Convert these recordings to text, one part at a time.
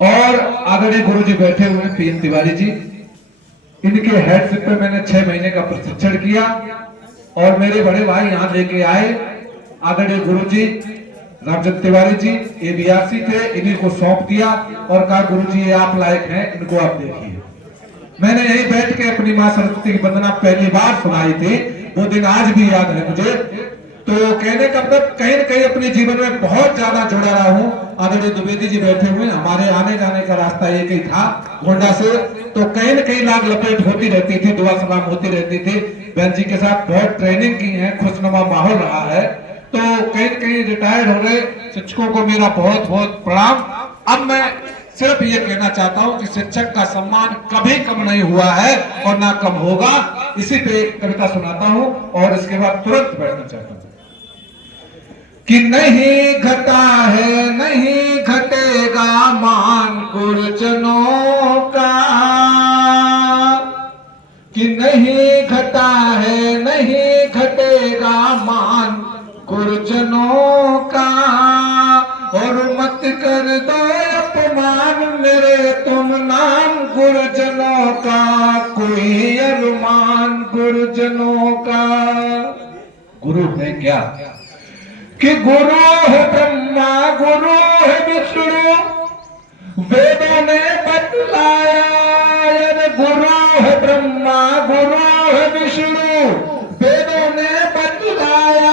और आदरणीय गुरु जी बैठे हुए हैं पीएन तिवारी जी, इनके हेडशिप पे मैंने 6 महीने का प्रशिक्षण किया और मेरे बड़े भाई यहाँ लेके आए आदरणीय गुरु जी रामचंद्र तिवारी जी, एबीआरसी थे, इन्हीं को सौंप दिया और कहा गुरु जी ये आप लायक हैं, इनको आप देखिए। मैंने यही बैठ के अपनी मां सरस्वती की वंदना पहली बार सुनाई थी, वो दिन आज भी याद है मुझे। तो कहने का मतलब कहीं न कहीं अपने जीवन में बहुत ज्यादा जुड़ा रहा हूँ। आदरणीय द्विवेदी जी बैठे हुए, हमारे आने जाने का रास्ता एक ही था गोंडा से, तो कहीं न कहीं लाग लपेट होती रहती थी, दुआ सलाम होती रहती थी। बहन जी के साथ बहुत ट्रेनिंग की है, खुशनुमा माहौल रहा है। तो कहीं न कहीं रिटायर्ड हो रहे शिक्षकों को मेरा बहुत बहुत प्रणाम। अब मैं सिर्फ ये कहना चाहता हूं कि शिक्षक का सम्मान कभी कम नहीं हुआ है और ना कम होगा। इसी पे एक कविता सुनाता हूं और इसके बाद तुरंत बैठना चाहता हूं कि नहीं घटा है नहीं घटेगा मान गुरुजनों का, कि नहीं घटा है नहीं घटेगा मान गुरुजनों का, और मत कर दो अपमान मेरे तुम नाम गुरुजनों का, कोई अरमान गुरुजनों का। गुरु है क्या कि गुरु है ब्रह्मा गुरु है विष्णु, वेदों ने बतलाया। गुरु है ब्रह्मा गुरु है विष्णु, वेदों ने बतलाया।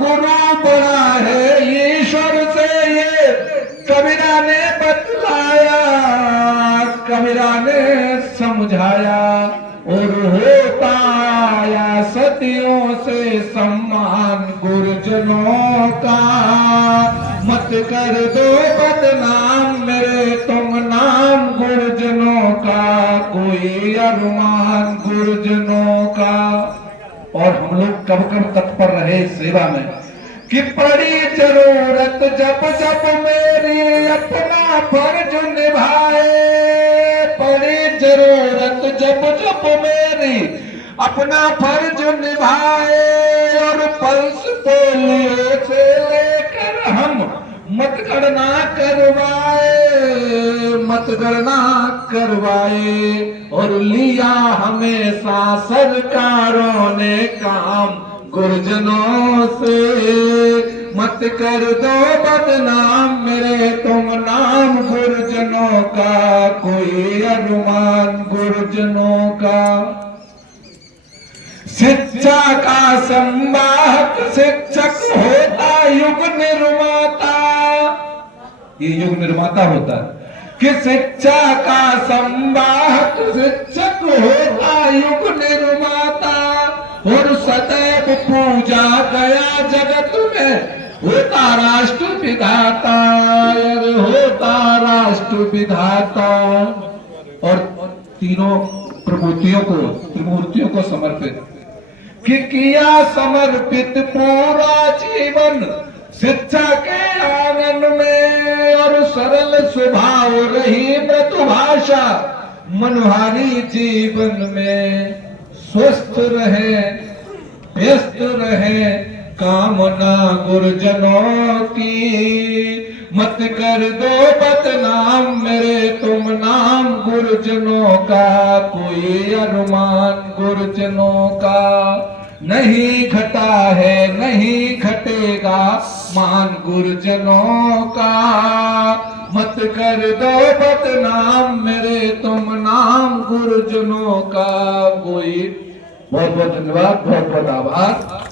गुरु बड़ा है ईश्वर से ये कबीरा ने बतलाया, कबीरा ने समझाया। और होता आया सदियों से सम्मान गुरुजनों का, मत कर दो बदनाम मेरे तुम नाम गुरुजनों का, कोई अरमान गुरुजनों का। और हम लोग कब कब तत्पर रहे सेवा में कि पड़ी जरूरत जब जब मेरी अपना फर्ज निभाए, पड़ी जरूरत जब जब मेरी अपना फर्ज निभाए। और पल्स पोलियो से लेकर हम मतगणना करवाए, मतगणना करवाए। और लिया हमेशा सरकारों ने काम गुरुजनों से, मत कर दो बदनाम मेरे तुम नाम गुरुजनों का, कोई अरमान गुरुजनों का। शिक्षा का संवाहक शिक्षक होता युग निर्माता, ये युग निर्माता होता है कि शिक्षा का संवाहक शिक्षक होता युग निर्माता। और सदैव पूजा गया जगत में होता राष्ट्र विधाता, होता राष्ट्र विधाता। और तीनों प्रभूतियों को त्रिमूर्तियों को समर्पित कि किया समर्पित पूरा जीवन शिक्षा के आंगन में। और सरल स्वभाव रही मृदु भाषा मनोहारी जीवन में। स्वस्थ रहे व्यस्त रहे कामना गुरुजनों की, मत कर दो बदनाम मेरे तुम नाम गुरुजनों का, कोई अरमान गुरुजनों का। नहीं घटा है नहीं घटेगा मान गुरुजनों का, मत कर दो बदनाम मेरे तुम नाम गुरुजनों का। कोई बहुत बहुत धन्यवाद, बहुत बहुत आभार।